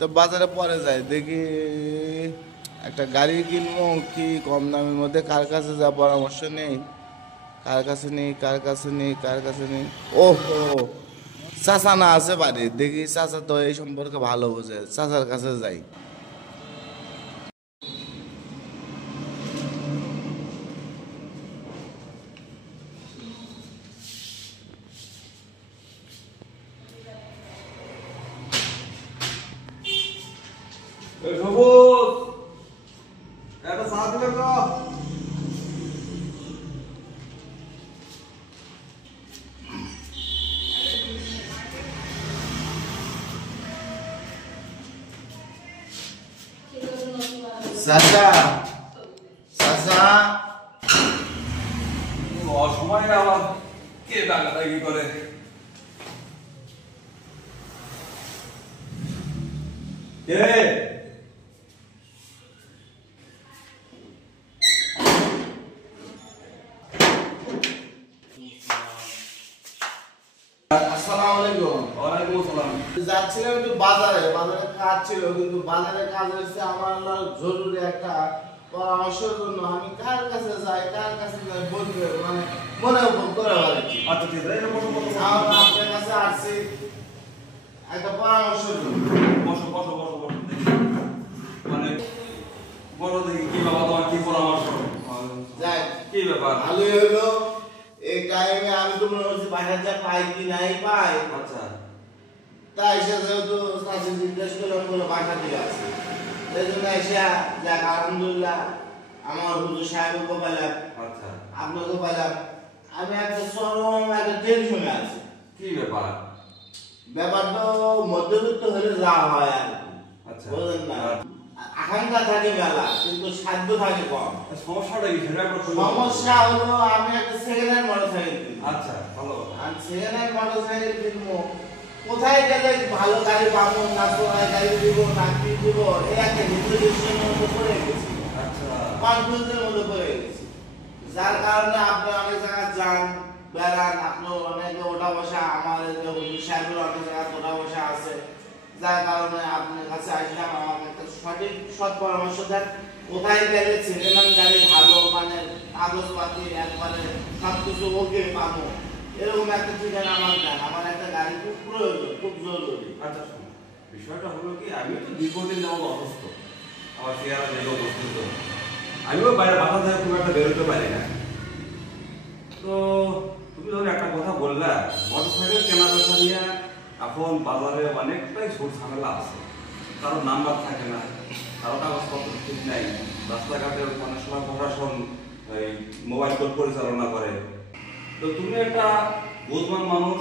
তো বাজারে পরে যাই দেখি একটা গাড়ি কিনবো কি কম দামের মধ্যে, কার কাছে যা পরামর্শ নেই, কার কাছে নেই কার কাছে নেই কার কাছে নেই। ওহো, চাচা না আছে বাড়ি, দেখি চাচা তো এই সম্পর্কে ভালো বোঝে, চাচার কাছে যাই। সবুজ একটা চা দিলে তো। চাচা চাচা, অসময়ে আবার কে ডাকাডাকি করে। কে? আসসালামু আলাইকুম। ওয়ালাইকুম আসসালাম। যাচ্ছিলাম একটু বাজারে, বাজারে কাজ ছিল, কিন্তু বাজারে কাজ হচ্ছে আমার না জরুরি একটা পরামর্শের জন্য। আমি কার কাছে যাই কার কাছে যাই বলতে মানে মনে করে পারছি। আচ্ছা ঠিক আছে, এটা বসো বসো আমরা আপনার কাছে আসছি একটা পরামর্শের জন্য। বসো বসো বসো বসো মানে বলো দেখি কি বাবা তোমার কি পরামর্শ? যাই কি ব্যাপার? ভালোই হলো, এই টাইমে আমি তো মনে হচ্ছে বাজার যা পাই কি নাই পাই। আচ্ছা তাই সে যেহেতু কাছে জিজ্ঞেস করলাম বলে বাসা দিয়ে আছে, এই জন্য এসে যাক আলহামদুলিল্লাহ আমার হুজুর সাহেবকে পেলাম, আচ্ছা। আপনাকে পেলাম। আমি একটা চরম একটা টেনশনে আছি। কি ব্যাপার? ব্যাপার তো মধ্যবিত্ত হলে যা হয় আর কি। আচ্ছা বুঝলেন না, আকাঙ্ক্ষা থাকে মেলা কিন্তু সাধ্য থাকে কম। সমস্যাটা কি সেটা একটু খুলে বলো। সমস্যা হলো আমি একটা সেকেন্ড হ্যান্ড মোটরসাইকেল কিনবো। আচ্ছা ভালো কথা। আর সেকেন্ড হ্যান্ড মোটরসাইকেল কিনবো, কোথায় গেলে ভালো গাড়ি পাবো, না কোথায় গাড়ি দিব না কি দিব, এই একটা হিন্দুদের মধ্যে পড়ে গেছি, আচ্ছা কনফিউজের মধ্যে পড়ে গেছি। যার কারণে আপনি অনেক জায়গায় যান বেড়ান, আপনি অনেকে ওঠা বসা, আমার সাহেবের অনেক জায়গায় ওঠা বসা আছে, যার কারণে আপনার কাছে আসলাম আমাকে একটা সঠিক সৎ পরামর্শ দেন। কোথায় গেলে সেকেন্ড হ্যান্ড গাড়ি ভালো মানে কাগজপাতি একবারে সবকিছু ওকে পাবো, এরকম একটা ঠিকানা আমার দেন। আমার একটা গাড়ি খুব প্রয়োজন, খুব জরুরি। আচ্ছা শোনো, বিষয়টা হলো কি, আমি তো দীর্ঘদিন যাবত অসুস্থ, আমার চেহারা দেখে অসুস্থ, আমিও বাইরে বাসা থেকে খুব একটা বেরোতে পারি না। তো তুমি ধরো একটা কথা বললা, মোটরসাইকেল কেনা বেচা নিয়ে এখন বাজারে অনেকটাই ঝুট ঝামেলা আছে। কারো নাম্বার থাকে না, কারো কাগজপত্র ঠিক নাই, রাস্তাঘাটে অনেক সময় প্রশাসন এই মোবাইল কোড পরিচালনা করে। তো তুমি একটা বুঝবান মানুষ,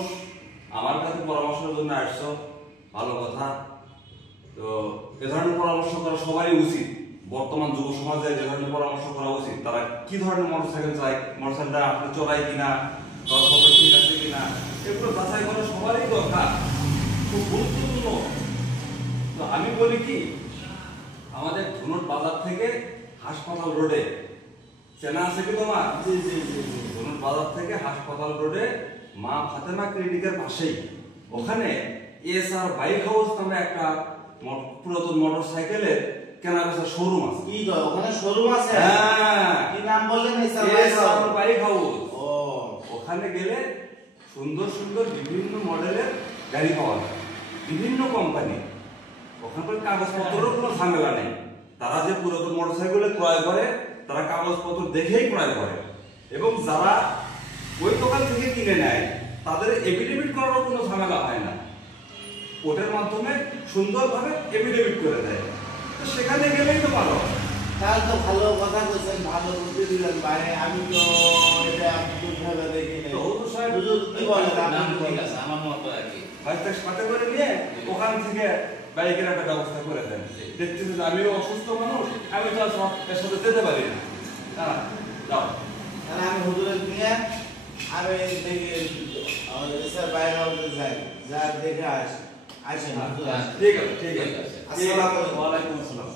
আমার কাছে পরামর্শের জন্য আসছো, ভালো কথা। তো এ ধরনের পরামর্শ করা সবারই উচিত। বর্তমান যুব সমাজে যে ধরনের পরামর্শ করা উচিত, তারা কি ধরনের মোটরসাইকেল চায়, মোটরসাইকেলটা আপনি চলাই কিনা, কাগজপত্র ঠিক আছে কিনা, এগুলো যাচাই করা সবারই দরকার, খুব গুরুত্বপূর্ণ। তো আমি বলি কি, আমাদের ধুনট বাজার থেকে হাসপাতাল রোডে, চেনা আছে কি তোমার? জি জি জি জি। ধুনট বাজার থেকে হাসপাতাল রোডে মা ফাতেমা ক্লিনিকের পাশেই, ওখানে এসআর বাইক হাউস নামে একটা পুরাতন মোটরসাইকেলের কেনা বেচা শোরুম আছে। কি গো ওখানে শোরুম আছে? হ্যাঁ, কি নাম বললেন? SR bike house. ও, ওখানে গেলে সুন্দর সুন্দর বিভিন্ন মডেলের গাড়ি পাওয়া যায়, বিভিন্ন কোম্পানি। ওখানকার কাগজপত্রেরও কোনো ঝামেলা নেই। তারা যে পুরাতন মোটরসাইকেল ক্রয় করে, তারা কাগজপত্র দেখেই ক্রয় করে, এবং যারা ওই দোকান থেকে কিনে নেয় তাদের এফিডেভিট করারও কোনো ঝামেলা হয় না। কোর্টের মাধ্যমে সুন্দরভাবে এফিডেভিট করে দেয়। তো সেখানে গেলেই তো ভালো। তাহলে তো ভালো কথা বলছেন, ভালো বুদ্ধি দিলেন ভাই। আমি তো এটা ভেবে দেখিনি। তো হুজুর সাহেব হুজুর কি বলেন? না, আপনি ঠিক বলেন। আছে, আমার মতো আর কি। বাইকটা সাথে করে নিয়ে ওখান থেকে বাইকের একটা ব্যবস্থা করে দেন। দেখতেছি যে আমিও অসুস্থ মানুষ, আমি তো আর এর সাথে যেতে পারি না। হ্যাঁ, যাও। তাহলে আমি হুজুরের নিয়ে আমি দেখি আমাদের স্যার বাইরে আমাদের যাই, যা দেখে আসেন। ঠিক আছে, ঠিক আছে। আসসালামু আলাইকুম। ওয়ালাইকুম আসসালাম।